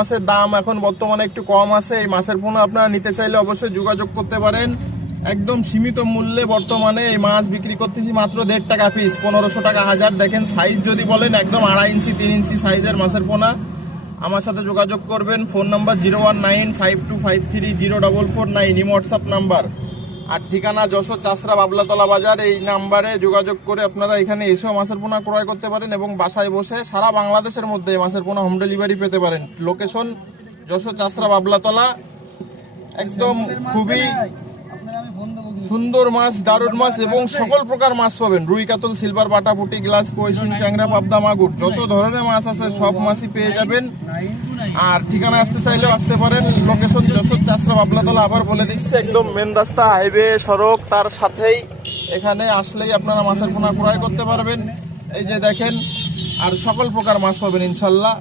মাছের দাম এখন বর্তমানে একটু কম আছে। এই মাছের পোনা আপনারা নিতে চাইলে অবশ্যই যোগাযোগ করতে পারেন। একদম সীমিত মূল্যে বর্তমানে এই মাছ বিক্রি করতেছি মাত্র 1.5 টাকা পিস, 1500 টাকা হাজার। দেখেন সাইজ যদি বলেন একদম 2.5 ইঞ্চি 3 ইঞ্চি সাইজের মাছের পোনা। আমার সাথে যোগাযোগ করবেন। Phone number 01952530449, imo WhatsApp number. আর ঠিকানা যশোর চাষরা বাবলাতলা বাজার। এই নাম্বারে যোগাযোগ করে আপনারা এখানে এসেও মাছের পোনা ক্রয় করতে পারেন এবং বাসায় বসে সারা বাংলাদেশের মধ্যে মাছের পোনা হোম ডেলিভারি পেতে পারেন। লোকেশন যশোর চাষরা বাবলাতলা। একদম খুবই সুন্দর মাছ, দারুণ মাছ এবং সকল প্রকার মাছ পাবেন। রুই, কাতল, সিলভার, বাটা, পুঁটি, গ্লাস, কই, শিং, ট্যাংরা, পাবদা, মাগুর, যত ধরনের মাছ আছে সব মাছই পেয়ে যাবেন। আর ঠিকানা আসতে চাইলেও আসতে পারেন। লোকেশন যশোর চাষরা বাবলাতলা। আবার বলে দিচ্ছি, একদম মেন রাস্তা, হাইওয়ে, সড়ক, তার সাথেই। এখানে আসলেই আপনারা মাছের পোনা ক্রয় করতে পারবেন। এই যে দেখেন, আর সকল প্রকার মাছ পাবেন ইনশাল্লাহ।